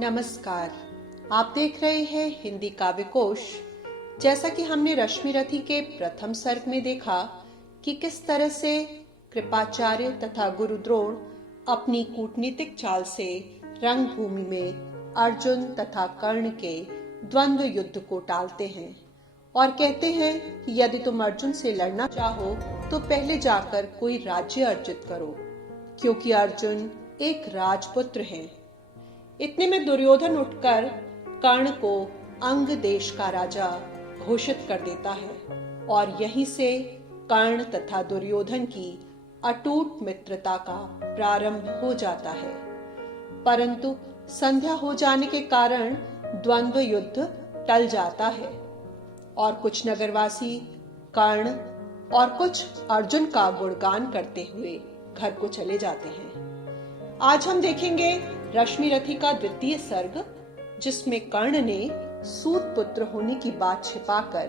नमस्कार। आप देख रहे हैं हिंदी काव्य कोश। जैसा कि हमने रश्मिरथी के प्रथम सर्ग में देखा कि किस तरह से कृपाचार्य तथा गुरु द्रोण अपनी कूटनीतिक चाल से रंगभूमि में अर्जुन तथा कर्ण के द्वंद्व युद्ध को टालते हैं और कहते हैं कि यदि तुम अर्जुन से लड़ना चाहो तो पहले जाकर कोई राज्य अर्जित करो, क्योंकि अर्जुन एक राजपुत्र है। इतने में दुर्योधन उठकर कर्ण को अंग देश का राजा घोषित कर देता है और यहीं से कर्ण तथा दुर्योधन की अटूट मित्रता का प्रारंभ हो जाता है। परंतु संध्या हो जाने के कारण द्वंद्व युद्ध टल जाता है और कुछ नगरवासी कर्ण और कुछ अर्जुन का गुणगान करते हुए घर को चले जाते हैं। आज हम देखेंगे रश्मिरथी का द्वितीय सर्ग, जिसमें कर्ण ने सूत पुत्र होने की बात छिपाकर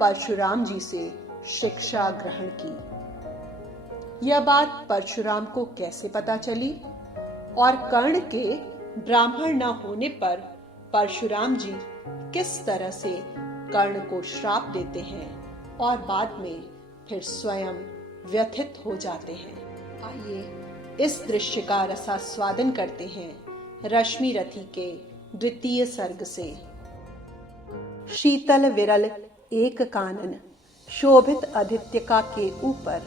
परशुराम जी से शिक्षा ग्रहण की। यह बात परशुराम को कैसे पता चली और कर्ण के ब्राह्मण न होने पर परशुराम जी किस तरह से कर्ण को श्राप देते हैं और बाद में फिर स्वयं व्यथित हो जाते हैं। आइए इस दृश्य का रसास्वादन करते हैं रश्मिरथी के द्वितीय सर्ग से। शीतल विरल एक कानन शोभित आदित्यका के ऊपर,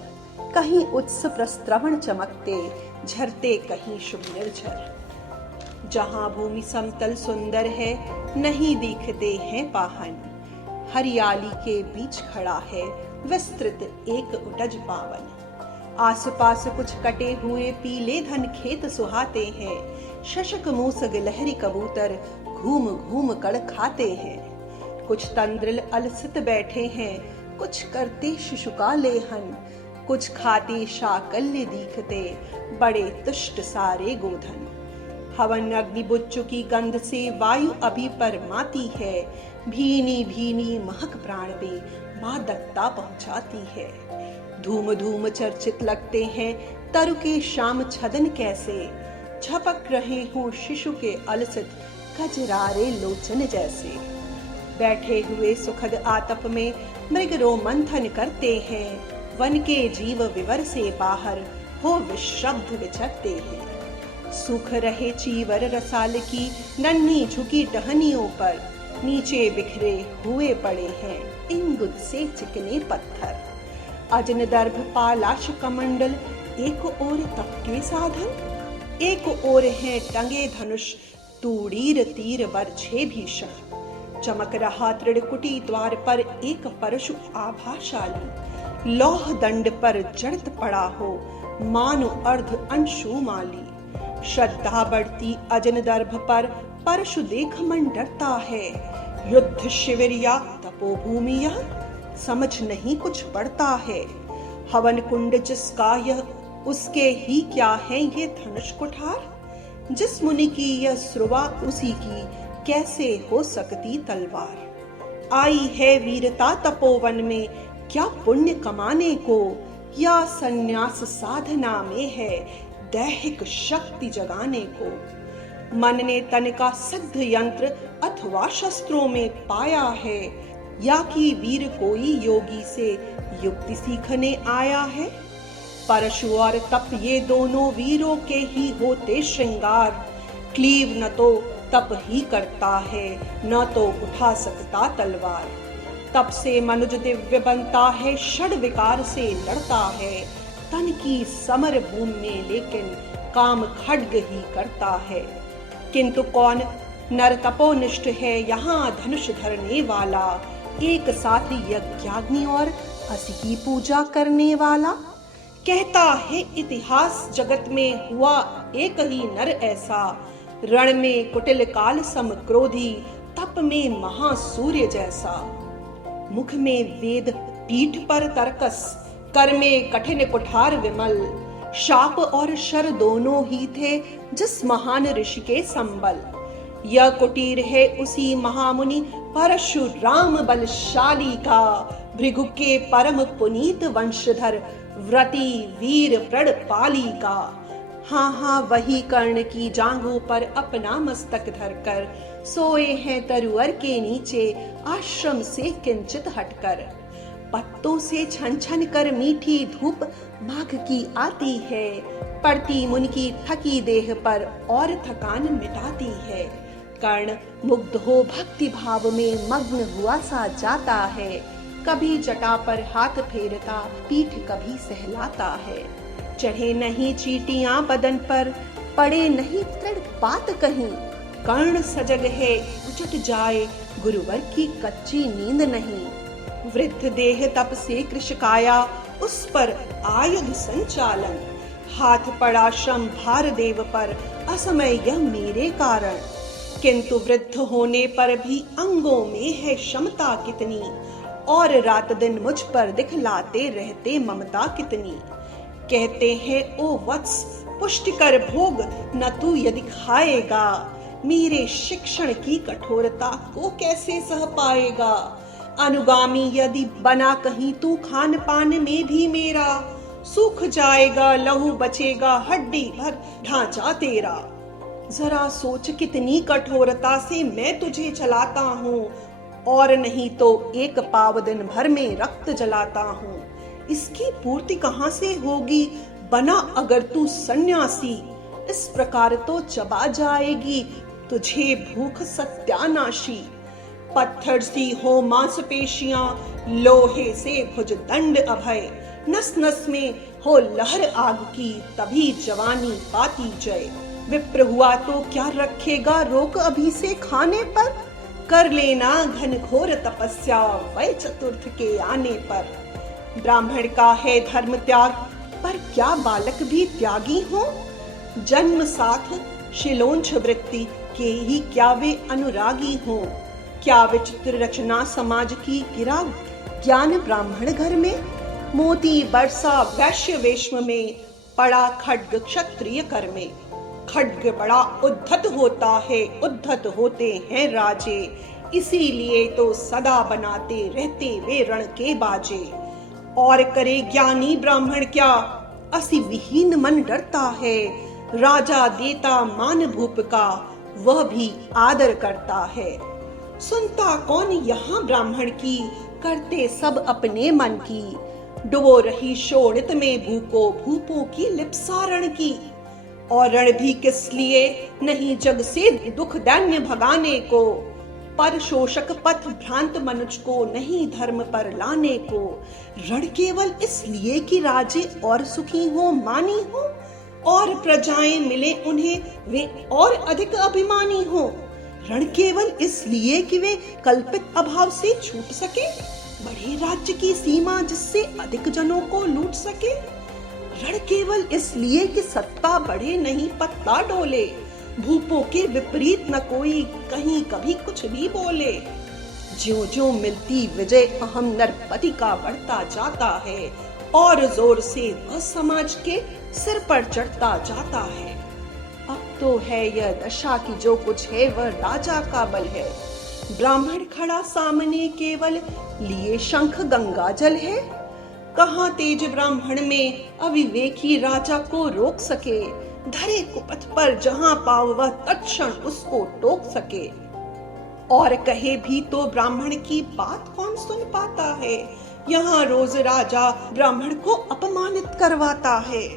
कहीं उत्स प्रस्त्रवण चमकते झरते कहीं शुभ निर्झर। जहां भूमि समतल सुंदर है नहीं दिखते हैं पाहन, हरियाली के बीच खड़ा है विस्तृत एक उटज पावन। आसपास कुछ कटे हुए पीले धन खेत सुहाते हैं, शशक मूसग लहरी कबूतर घूम घूम कर खाते हैं। कुछ तंद्रिल अलसित बैठे हैं, कुछ करते शिशु का लेहन, कुछ खाते शाकल्य दीखते बड़े तुष्ट सारे गोधन। हवन अग्नि बुझ चुकी गंध से वायु अभी परमाती है, भीनी भीनी महक प्राण पे मादकता पहुंचाती है। धूम धूम चर्चित लगते हैं तरु के शाम छदन कैसे, झपक रहे हों शिशु के अलसित कजरारे लोचन जैसे। बैठे हुए सुखद आतप में मृग रोमंथन करते हैं, वन के जीव विवर से बाहर हो विश्रब्ध विचरते हैं। सूख रहे चीवर रसाल की नन्ही झुकी टहनियों पर, नीचे बिखरे हुए पड़े हैं इंगुद से चिकने पत्थर। अजन दर्भ पालाश कमंडल एक ओर तप के साधन, एक ओर है टंगे धनुष तूड़ीर तीर बरछे भीषण। चमक रहा त्रिकुटी द्वार पर एक परशु आभाशाली, लौह दंड पर जड़त पड़ा हो मानो अर्ध अंशुमाली। श्रद्धा बढ़ती अजन दर्भ पर परशु देख मन डरता है, युद्ध शिविर या तपोभूमि यह समझ नहीं कुछ पड़ता है। हवन कुंड जिसका यह उसके ही क्या है ये धनुष कुठार, जिस मुनि की यह श्रुवा उसी की कैसे हो सकती तलवार। आई है वीरता तपोवन में क्या पुण्य कमाने को, या संन्यास साधना में है दैहिक शक्ति जगाने को। मन ने तन का सिद्ध यंत्र अथवा शस्त्रों में पाया है, या कि वीर कोई योगी से युक्ति सीखने आया है। परशु और तप ये दोनों वीरों के ही होते श्रृंगार, क्लीव न तो तप ही करता है न तो उठा सकता तलवार। तप से मनुज दिव्य बनता है, षड विकार से लड़ता है, तन की समर भूमि में लेकिन काम खड्ग ही करता है। किंतु कौन नर तपोनिष्ठ है यहाँ धनुष धरने वाला, एक साथ यज्ञाग्नि और असी की पूजा करने वाला। कहता है इतिहास जगत में हुआ एक ही नर ऐसा, रण में कुटिल काल सम क्रोधी, तप में महासूर्य जैसा। मुख में वेद पीठ पर तर्कस, कर में कठिन कुठार विमल। शाप और शर दोनों ही थे जिस महान ऋषि के संबल। यह कुटीर है उसी महामुनि परशुराम बलशाली का, भृगु के परम पुनीत वंशधर व्रती वीर प्रणपाली का। हाँ हाँ, वही कर्ण की जांघों पर अपना मस्तक धरकर सोए हैं तरुअर के नीचे आश्रम से किंचित हटकर। पत्तों से छन छन कर मीठी धूप माघ की आती है, पड़ती मुन की थकी देह पर और थकान मिटाती है। कर्ण मुग्ध हो भक्ति भाव में मग्न हुआ सा जाता है, कभी जटा पर हाथ फेरता पीठ कभी सहलाता है। चढ़े नहीं चींटियां बदन पर, पड़े नहीं तृण पात कहीं, कर्ण सजग है उचट जाए गुरुवर की कच्ची नींद नहीं। वृद्ध देह तप से कृशकाया, उस पर आयुध संचालन, हाथ पड़ा श्रम भार देव पर, असमय यह मेरे कारण। किंतु वृद्ध होने पर भी अंगों में है क्षमता कितनी, और रात दिन मुझ पर दिखलाते रहते ममता कितनी। कहते हैं ओ वत्स पुष्टि कर भोग न तू यदि खाएगा, मेरे शिक्षण की कठोरता को कैसे सह पाएगा। अनुगामी यदि बना कहीं तू खान पान में भी मेरा, सूख जाएगा लहू बचेगा हड्डी भर ढांचा तेरा। जरा सोच कितनी कठोरता से मैं तुझे चलाता हूँ, और नहीं तो एक पाव दिन भर में रक्त जलाता हूँ। इसकी पूर्ति कहाँ से होगी बना अगर तू सन्यासी, इस प्रकार तो चबा जाएगी तुझे भूख सत्यानाशी। पत्थर सी हो मांसपेशियां, लोहे से भुजदंड अभय, नस नस में हो लहर आग की, तभी जवानी पाती जय। विप्र हुआ तो क्या रखेगा रोक अभी से खाने पर, कर लेना घनघोर तपस्या वै चतुर्थ के आने पर। ब्राह्मण का है धर्म त्याग, पर क्या बालक भी त्यागी हो। जन्म साथ शिलोंछ वृत्ति के ही क्या वे अनुरागी हो। क्या विचित्र रचना समाज की गिरा ज्ञान ब्राह्मण घर में। मोती बरसा वैश्य वेश्म में, पड़ा खड्ग क्षत्रिय कर में। खड्ग बड़ा उद्धत होता है, उद्धत होते हैं राजे, इसीलिए तो सदा बनाते रहते वे रण के बाजे। और करे ज्ञानी ब्राह्मण क्या, असी विहीन मन डरता है। राजा देता मान भूप का, वह भी आदर करता है। सुनता कौन यहाँ ब्राह्मण की, करते सब अपने मन की। डुबो रही शोणित में भूको, भूपों की लिप्सारण की। और रण भी किस लिए नहीं जग से दुख दैन्य भगाने को। पर शोषक पथ भ्रांत मनुज को नहीं धर्म पर लाने को। रण केवल इसलिए कि राजे और सुखी हो मानी हो, और प्रजाएं मिले उन्हें वे और अधिक अभिमानी हो। रण केवल इसलिए कि वे कल्पित अभाव से छूट सके, बड़े राज्य की सीमा जिससे अधिक जनों को लूट सके। रण केवल इसलिए कि सत्ता बढ़े नहीं पत्ता डोले, भूपों के विपरीत न कोई कहीं कभी कुछ भी बोले। ज्यों ज्यों मिलती विजय अहम नरपति का बढ़ता जाता है, और जोर से वह समाज के सिर पर चढ़ता जाता है। अब तो है यह दशा कि जो कुछ है वह राजा का बल है। ब्राह्मण खड़ा सामने केवल लिए शंख गंगा जल है। कहाँ तेज ब्राह्मण में अविवेकी राजा को रोक सके। धरे कुपथ पर जहाँ पाव वह तत्क्षण उसको टोक सके। और कहे भी तो ब्राह्मण की बात कौन सुन पाता है। यहाँ रोज राजा ब्राह्मण को अपमानित करवाता है।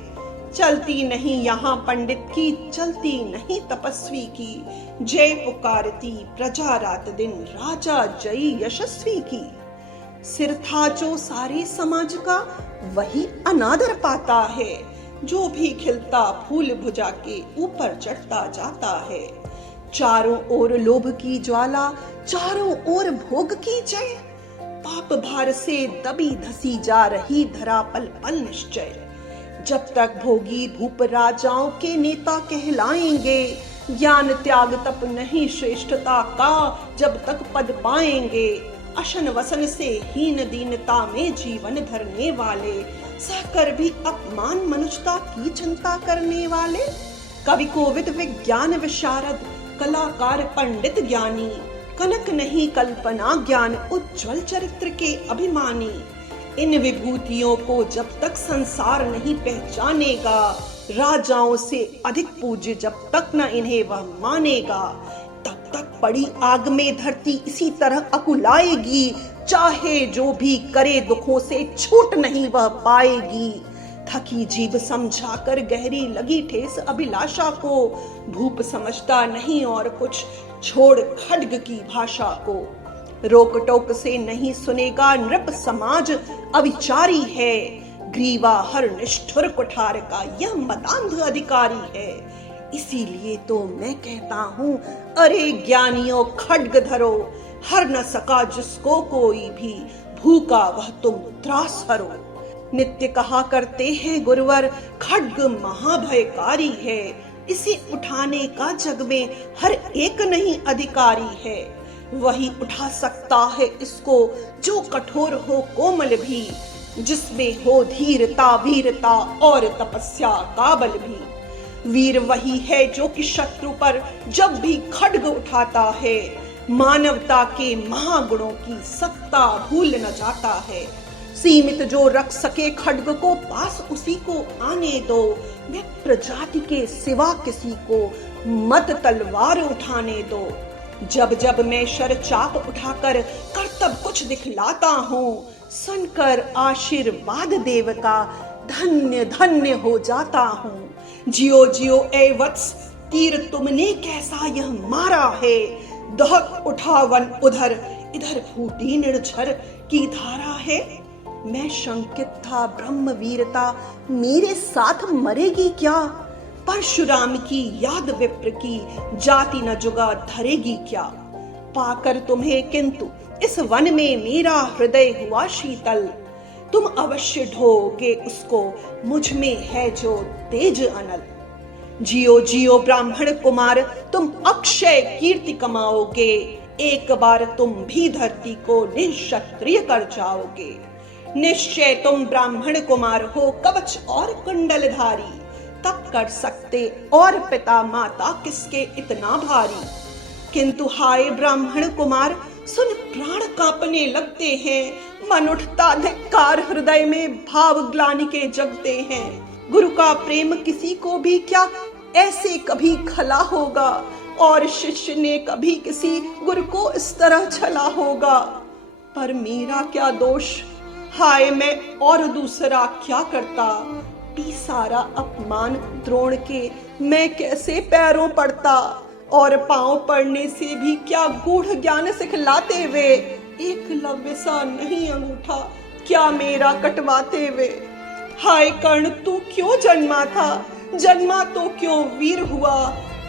चलती नहीं यहाँ पंडित की, चलती नहीं तपस्वी की। जय पुकारती प्रजा रात दिन, राजा जय यशस्वी की। सिर था जो सारे समाज का, वही अनादर पाता है। जो भी खिलता फूल भुजा के ऊपर चढ़ता जाता है। चारों ओर लोभ की ज्वाला, चारों ओर भोग की जय। पाप भार से दबी धसी जा रही धरा पल पल निश्चय। जब तक भोगी भूप राजाओं के नेता कहलाएंगे, ज्ञान त्याग तप नहीं श्रेष्ठता का जब तक पद पाएंगे। अशन वसन से हीन दीनता में जीवन धरने वाले, सहकर भी अपमान मनुष्यता की चिंता करने वाले। कवि कोविद विज्ञान विशारद, कलाकार पंडित ज्ञानी। कनक नहीं कल्पना ज्ञान, उज्ज्वल चरित्र के अभिमानी। इन विभूतियों को जब तक संसार नहीं पहचानेगा, राजाओं से अधिक पूज्य जब तक न इन्हें वह मानेगा, तब तक पड़ी आग में धरती इसी तरह अकुलाएगी। चाहे जो भी करे दुखों से छूट नहीं वह पाएगी। थकी जीभ समझाकर गहरी लगी ठेस अभिलाषा को, भूप समझता नहीं और कुछ छोड़ खड्ग की भाषा को। रोक टोक से नहीं सुनेगा नृप समाज अविचारी है, ग्रीवा हर निष्ठुर कुठार का यह मदांध अधिकारी है। इसीलिए तो मैं कहता हूँ, अरे ज्ञानियों खड्ग धरो, हर न सका जिसको कोई भी, भूखा वह तुम त्रास हरो। नित्य कहा करते हैं गुरुवर, खड्ग महाभयकारी है, इसे उठाने का जग में हर एक नहीं अधिकारी है। वही उठा सकता है इसको जो कठोर हो कोमल भी, जिसमें हो धीरता वीरता और तपस्या का बल भी। वीर वही है जो कि शत्रु पर जब भी खड्ग उठाता है, मानवता के महागुणों की सत्ता भूल न जाता है। सीमित जो रख सके खड्ग को पास उसी को आने दो, वे प्रजाति के सिवा किसी को मत तलवार उठाने दो। जब जब मैं शर चाप उठाकर कर्तव्य कुछ दिखलाता हूँ, सुनकर आशीर्वाद देव का धन्य धन्य हो जाता हूँ। जियो जियो ए वत्स, तीर तुमने कैसा यह मारा है, दहक उठा वन उधर, इधर फूटी निर्झर की धारा है। मैं शंकित था ब्रह्म वीरता मेरे साथ मरेगी क्या, परशुराम की याद विप्र की जाति न जुगा धरेगी क्या। पाकर तुम्हें किंतु इस वन में मेरा हृदय हुआ शीतल, तुम अवश्य ढोगे उसको, मुझ में है जो तेज अनल। जियो जियो ब्राह्मण कुमार, तुम अक्षय कीर्ति कमाओगे, एक बार तुम भी धरती को निःक्षत्रिय कर जाओगे। निश्चय तुम ब्राह्मण कुमार हो कवच और कुंडलधारी, तब कर सकते और पिता माता किसके इतना भारी। किंतु हाय ब्राह्मण कुमार, सुन प्राण कांपने लगते हैं, मन उठता धिक्कार हृदय में भाव ग्लानि के जगते हैं। गुरु का प्रेम किसी को भी क्या ऐसे कभी खला होगा, और शिष्य ने कभी किसी गुरु को इस तरह छला होगा। पर मेरा क्या दोष, हाय मैं और दूसरा क्या करता, पी सारा अपमान द्रोण के मैं कैसे पैरों पड़ता, और पांव पड़ने से भी क्या गूढ़ ज्ञान सिखलाते वे, एकलव्य सा नहीं अंगूठा क्या मेरा कटवाते वे। हाय कर्ण तू क्यों जन्मा था, जन्मा तो क्यों वीर हुआ,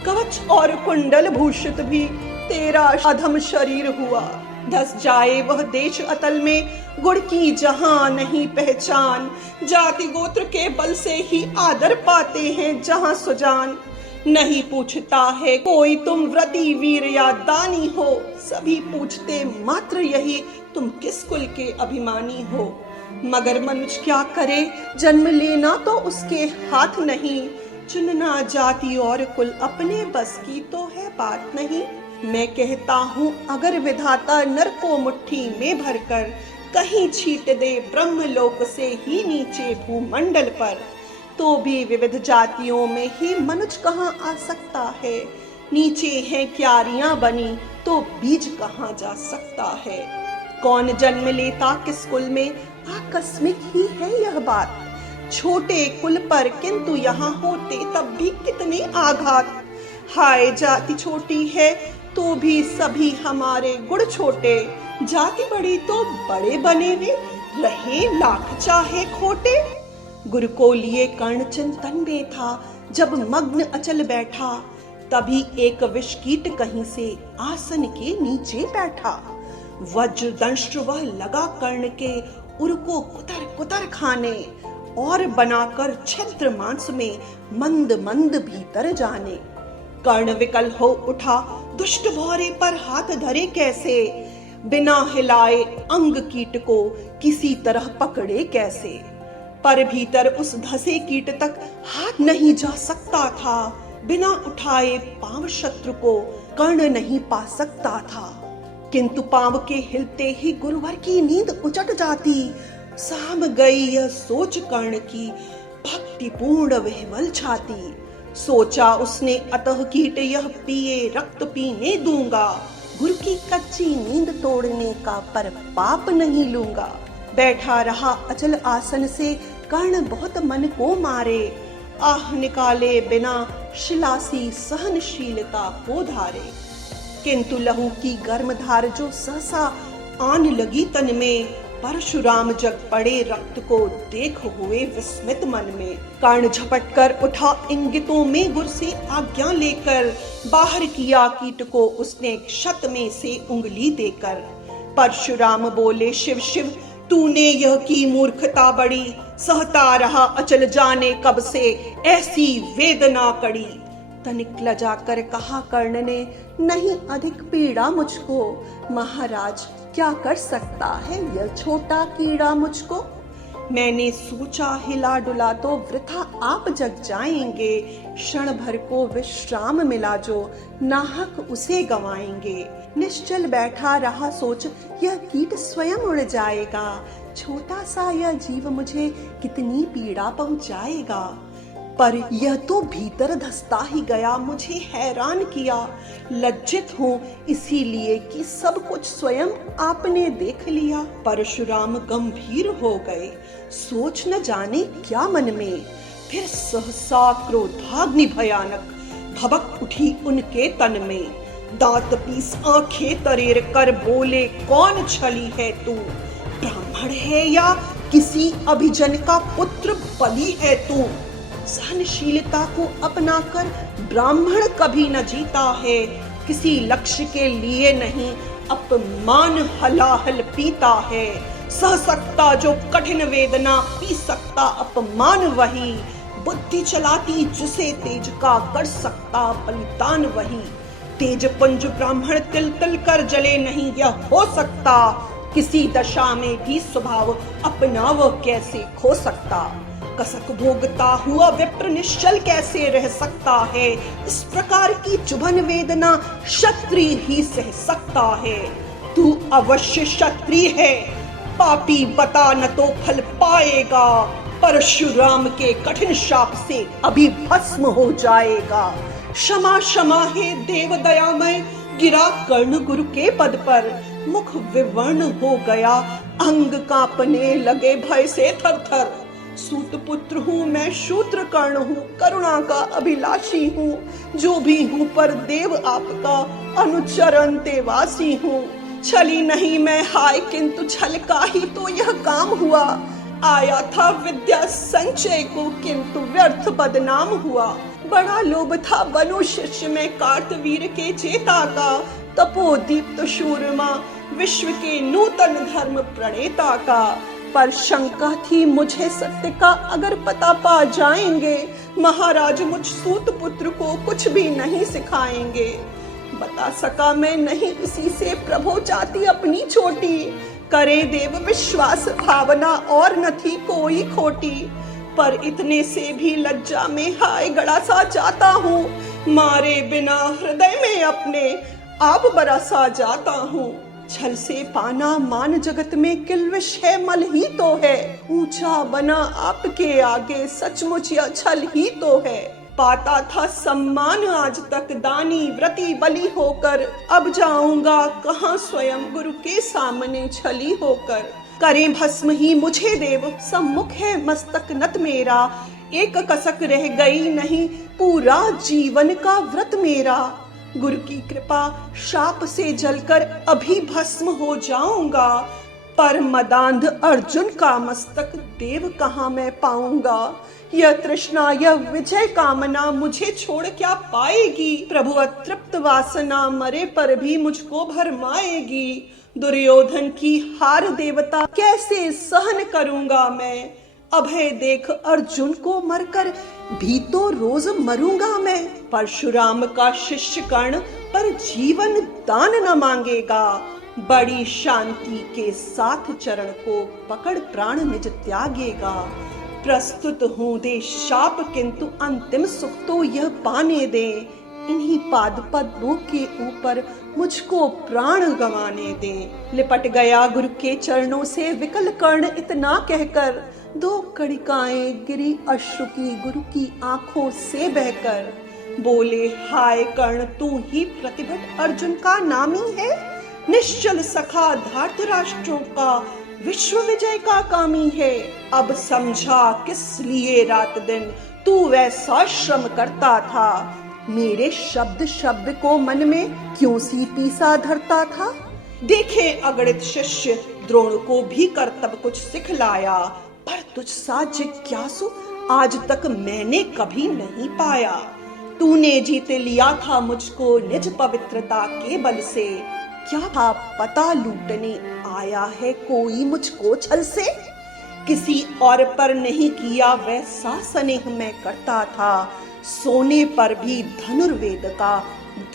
कवच और कुंडल भूषित भी तेरा अधम शरीर हुआ। धस जाए वह देश अतल में, गुण की जहां नहीं पहचान, जाति गोत्र के बल से ही आदर पाते हैं जहां सुजान। नहीं पूछता है कोई तुम व्रती वीर या दानी हो, सभी पूछते मात्र यही तुम किस कुल के अभिमानी हो। मगर मनुष्य क्या करे, जन्म लेना तो उसके हाथ नहीं, चुनना जाति और कुल अपने बस की तो है बात नहीं। मैं कहता हूँ अगर विधाता नर को मुट्ठी में भरकर कहीं छीट दे ब्रह्मलोक से ही नीचे भूमंडल पर, तो भी विविध जातियों में ही मनुष्य कहाँ आ सकता है। नीचे हैं क्यारियां बनी तो बीज कहाँ जा सकता है। कौन जन्म लेता किस कुल में, आकस्मिक ही है यह बात। छोटे कुल पर किंतु यहाँ होते तब भी कितने आघात। हाय जाति छोटी है तो भी सभी हमारे गुण छोटे, जाति बड़ी तो बड़े बने वे, रहे लाख चाहे खोटे। गुरु को लिए कर्ण चिंतन में था, जब मग्न अचल बैठा, तभी एक विष कीट कहीं से आसन के नीचे बैठा। वज्र दंष्ट्र वह लगा कर्ण के उर को कुतर कुतर खाने, और बनाकर छिद्र मांस में मंद मंद भीतर जाने। कर्ण विकल हो उठा, दुष्ट भौरे पर हाथ धरे कैसे, बिना हिलाए अंग कीट को किसी तरह पकड़े कैसे। पर भीतर उस धसे कीट तक हाथ नहीं जा सकता था, बिना उठाए पांव शत्रु को कर्ण नहीं पा सकता था। किंतु पांव के हिलते ही गुरुवर की नींद उचट जाती। साम गई यह सोच कर्ण की, भक्तिपूर्ण विह्वल छाती। सोचा उसने अतः कीट यह पिए रक्त पीने दूंगा, गुरु की कच्ची नींद तोड़ने का पर पाप नहीं लूंगा। बैठा रहा अचल आसन से कर्ण बहुत मन को मारे, आह निकाले बिना शिलासी सहनशीलता को धारे। किंतु लहू की गर्म धार जो सहसा आन लगी तन में, परशुराम जग पड़े रक्त को देख हुए विस्मित मन में। कर्ण झपट कर उठा इंगितों में गुर से आज्ञा लेकर, बाहर किया कीट को उसने क्षत में से उंगली देकर। परशुराम बोले शिव शिव तूने यह की मूर्खता बड़ी, सहता रहा अचल जाने कब से ऐसी वेदना कड़ी। तनिक लजा कर कहा कर्ण ने नहीं अधिक पीड़ा मुझको, महाराज क्या कर सकता है यह छोटा कीड़ा मुझको। मैंने सोचा हिला डुला तो वृथा आप जग जाएंगे, क्षण भर को विश्राम मिला जो नाहक उसे गवाएंगे। निश्चल बैठा रहा सोच यह कीट स्वयं उड़ जाएगा, छोटा सा यह जीव मुझे कितनी पीड़ा पहुंचाएगा। पर यह तो भीतर धसता ही गया, मुझे हैरान किया। लज्जित हूँ इसीलिए कि सब कुछ स्वयं आपने देख लिया। परशुराम गंभीर हो गए, सोच न जाने क्या मन में। फिर सहसा क्रोधाग्नि भयानक भभक उठी उनके तन में। दांत पीस आंखें तरेर कर बोले कौन छली है तू, ब्राह्मण है या किसी अभिजन का पुत्र बलि है तू। सहनशीलता को अपनाकर ब्राह्मण कभी न जीता है, किसी लक्ष्य के लिए नहीं अपमान हलाहल पीता है। सह सकता जो कठिन वेदना, पी सकता अपमान वही। बुद्धि चलाती जिसे तेज का कर सकता बलिदान वही। तेज पुंज ब्राह्मण तिल तिल कर जले नहीं यह हो सकता, किसी दशा में भी स्वभाव अपना वह कैसे खो सकता। कसक भोगता हुआ विप्र निश्चल कैसे रह सकता है, इस प्रकार की चुभन वेदना क्षत्रिय ही सह सकता है। तू अवश्य क्षत्रिय है, पापी बता न तो फल पाएगा, परशुराम के कठिन शाप से अभी भस्म हो जाएगा। क्षमा क्षमा हे देव दयामय, गिरा कर्ण गुरु के पद पर। मुख विवर्ण हो गया, अंग कांपने लगे भय से थर थर। सूत पुत्र हूँ मैं, शूद्र कर्ण हूँ, करुणा का अभिलाषी हूँ। जो भी हूँ पर देव आपका अनुचरण तेवासी हूँ। छली नहीं मैं हाय, किंतु छल का ही तो यह काम हुआ। आया था विद्या संचय को, किंतु व्यर्थ बदनाम हुआ। बड़ा लोभ था बनो शिष्य में कार्तवीर के चेता का। तपोदीप्त शूरमा विश्व के नूतन धर्म प्रणेता का। पर शंका थी मुझे सत्य का, अगर पता पा जाएंगे महाराज मुझ सूत पुत्र को कुछ भी नहीं सिखाएंगे। बता सका मैं नहीं इसी से, प्रभु जाति अपनी छोटी। करे देव विश्वास भावना और न थी कोई खोटी। पर इतने से भी लज्जा में हाय गड़ा सा जाता हूँ। मारे बिना हृदय में अपने आप बरसा जाता हूँ। छल से पाना मान जगत में किल्विश है, मल ही तो है। ऊंचा बना आपके आगे सचमुच यह छल ही तो है। पाता था सम्मान आज तक दानी व्रती बलि होकर, अब जाऊंगा कहाँ स्वयं गुरु के सामने छली होकर। करें भस्म ही मुझे देव, सम्मुख है मस्तक नत मेरा। एक कसक रह गई नहीं, पूरा जीवन का व्रत मेरा। गुरु की कृपा शाप से जलकर अभी भस्म हो जाऊंगा। पर मदांध अर्जुन का मस्तक देव कहाँ मैं पाऊंगा। यह तृष्णा यह विजय कामना मुझे छोड़ क्या पाएगी। प्रभु अतृप्त वासना मरे पर भी मुझको भरमाएगी। दुर्योधन की हार देवता कैसे सहन करूंगा मैं। अभय देख अर्जुन को मरकर भी तो रोज मरूंगा मैं। परशुराम का शिष्य कर्ण पर जीवन दान न मांगेगा। बड़ी शांति के साथ चरण को पकड़ प्राण निज त्यागेगा। प्रस्तुत हूँ दे शाप, किंतु अंतिम सुख तो यह पाने दे। इन्हीं पाद पद्मों के ऊपर मुझको प्राण गंवाने दे। लिपट गया गुरु के चरणों से विकल कर्ण इतना कहकर, 2 कणिकाएं गिरी अश्रु की गुरु की आंखों से बहकर। बोले हाय कर्ण, तू ही प्रतिभट अर्जुन का नामी है, निश्चल सखा धार्तराष्ट्रों का विश्व विजय का कामी है। अब समझा किस लिए रात दिन तू वैसा श्रम करता था, मेरे शब्द शब्द को मन में क्यों सी पीसा धरता था। देखे अगणित शिष्य द्रोण को भी करतब कुछ सिखलाया, पर तुझ सा जिज्ञासु आज तक मैंने कभी नहीं पाया। तूने जीत लिया था मुझको निज पवित्रता के बल से, क्या था पता लूटने आया है कोई मुझको छल से। किसी और पर नहीं किया वैसा स्नेह मैं करता था, सोने पर भी धनुर्वेद का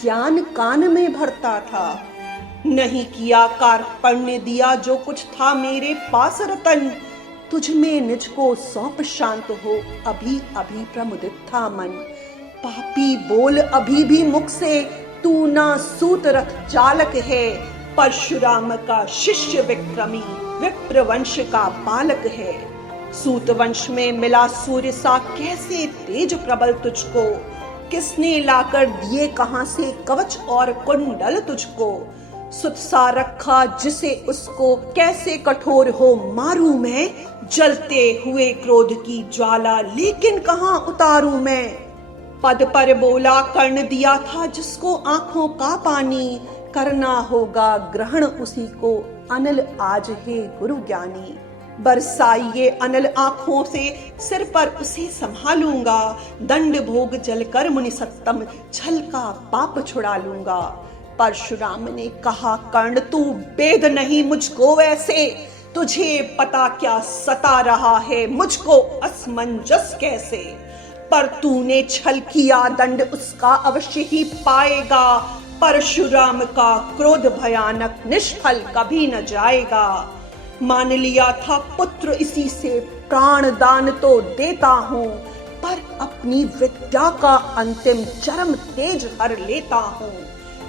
ज्ञान कान में भरता था। नहीं किया कार्पण्य दिया जो कुछ था मेरे पास रतन, तुझ में निज को सौंप शांत हो अभी अभी प्रमुदित था मन। पापी बोल अभी भी मुख से, तू ना सूत रख चालक है, परशुराम का शिष्य विक्रमी विप्र वंश का बालक है। सूत वंश में मिला सूर्य सा कैसे तेज प्रबल तुझको, किसने लाकर दिए कहां से कवच और कुंडल तुझको। सुत सा रखा जिसे उसको कैसे कठोर हो मारूं मैं, जलते हुए क्रोध की ज्वाला लेकिन कहां उतारूं मैं। पद पर बोला कर्ण दिया था जिसको आंखों का पानी, करना होगा ग्रहण उसी को अनल आज है गुरु ज्ञानी। बरसाइए अनल आंखों से सिर पर उसे संभालूंगा, दंड भोग जलकर मुनि सत्तम छल का पाप छुड़ा लूंगा। परशुराम ने कहा कर्ण तू वेद नहीं मुझको वैसे, तुझे पता क्या सता रहा है मुझको असमंजस कैसे। पर तूने छल किया दंड उसका अवश्य ही पाएगा, परशुराम का क्रोध भयानक निष्फल कभी न जाएगा। मान लिया था पुत्र इसी से प्राण दान तो देता हूँ, पर अपनी विद्या का अंतिम चरम तेज हर लेता हूँ।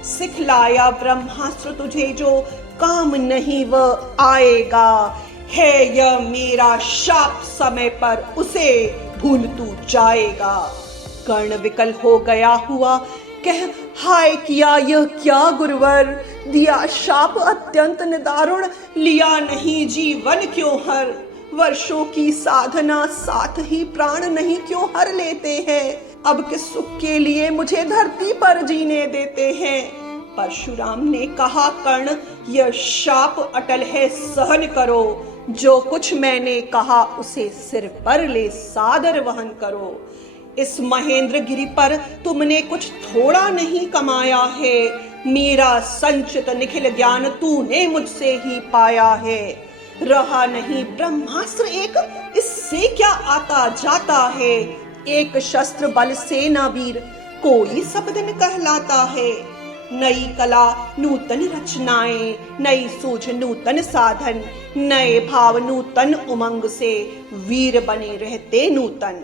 सिखलाया ब्रह्मास्त्र तुझे जो काम नहीं वह आएगा, है यह मेरा शाप समय पर उसे भूल तू जाएगा। कर्ण विकल हो गया हुआ कह हाय किया यह क्या गुरुवर, दिया शाप अत्यंत निदारुण लिया नहीं जीवन क्यों हर। वर्षों की साधना साथ ही प्राण नहीं क्यों हर लेते हैं, अब किस सुख के लिए मुझे धरती पर जीने देते हैं। परशुराम ने कहा कर्ण यह शाप अटल है सहन करो, जो कुछ मैंने कहा उसे सिर पर ले सादर वहन करो। इस महेंद्र गिरि पर तुमने कुछ थोड़ा नहीं कमाया है, मेरा संचित निखिल ज्ञान तूने मुझसे ही पाया है। रहा नहीं ब्रह्मास्त्र एक, इससे क्या आता जाता है। एक शस्त्र बल से ना वीर कोई सब दिन कहलाता है। नई कला नूतन रचनाएं, नई सूझ नूतन साधन, नए भाव नूतन उमंग से वीर बने रहते नूतन।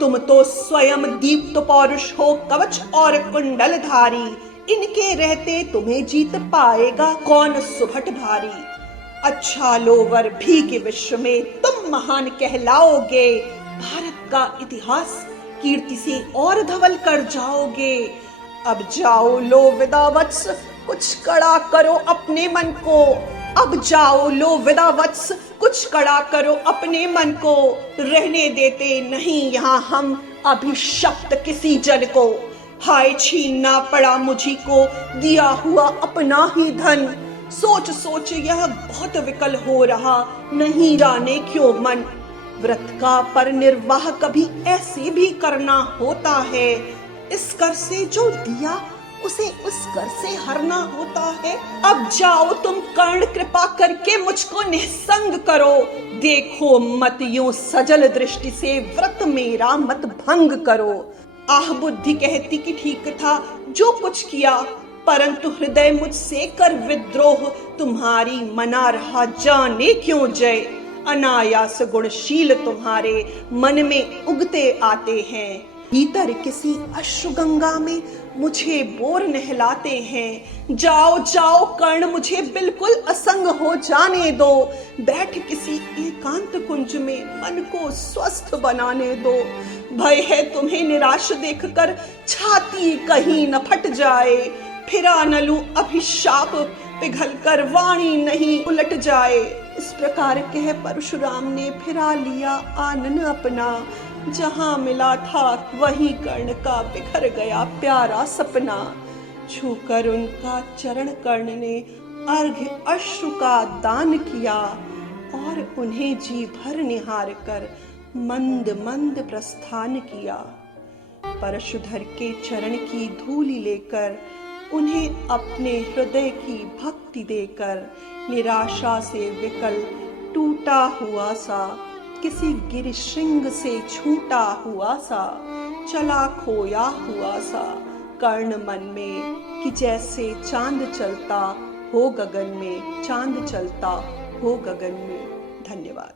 तुम तो स्वयं दीप्त पौरुष हो कवच और कुंडल धारी, इनके रहते तुम्हें जीत पाएगा कौन सुभट भारी। अच्छा लोवर भी के विश्व में तुम महान कहलाओगे, भारत का इतिहास कीर्ति से और धवल कर जाओगे। अब जाओ लो विदा वत्स, कुछ कड़ा करो अपने मन को। अब जाओ लो विदा वत्स, कुछ कड़ा करो अपने मन को। रहने देते नहीं यहाँ हम अभिशप्त किसी जन को। हाय छीनना पड़ा मुझी को दिया हुआ अपना ही धन। सोच सोच यह बहुत विकल हो रहा, नहीं राने क्यों मन। व्रत का पर निर्वाह कभी ऐसे भी करना होता है, इस कर से जो दिया उसे उस कर से हरना होता है। अब जाओ तुम कर्ण कृपा करके मुझको निःसंग करो, देखो मत यूं सजल दृष्टि से व्रत मेरा मत भंग करो। आह बुद्धि कहती कि ठीक था जो कुछ किया, परंतु हृदय मुझसे कर विद्रोह, तुम्हारी मना रहा जाने क्यों जय। अनायास गुणशील तुम्हारे मन में उगते आते हैं, भीतर किसी अश्रु गंगा में मुझे बोर नहलाते हैं। जाओ जाओ कर्ण, मुझे बिल्कुल असंग हो जाने दो। बैठ किसी एकांत कुंज में मन को स्वस्थ बनाने दो। भय है तुम्हें निराश देखकर छाती कहीं न फट जाए। फिरा न लूं अभिशाप पिघल कर वाणी नहीं उलट जाए। इस प्रकार कह परशुराम ने फिरा लिया आनन अपना। जहां मिला था वहीं कर्ण का बिखर गया प्यारा सपना। छूकर उनका चरण कर्ण ने अर्घ्य अश्रु का दान किया और उन्हें जी भर निहार कर मंद मंद प्रस्थान किया। परशुधर के चरण की धूलि लेकर उन्हें अपने हृदय की भक्ति देकर निराशा से विकल टूटा हुआ सा, किसी गिरिशृंग से छूटा हुआ सा, चला खोया हुआ सा कर्ण मन में, कि जैसे चांद चलता हो गगन में, चांद चलता हो गगन में। धन्यवाद।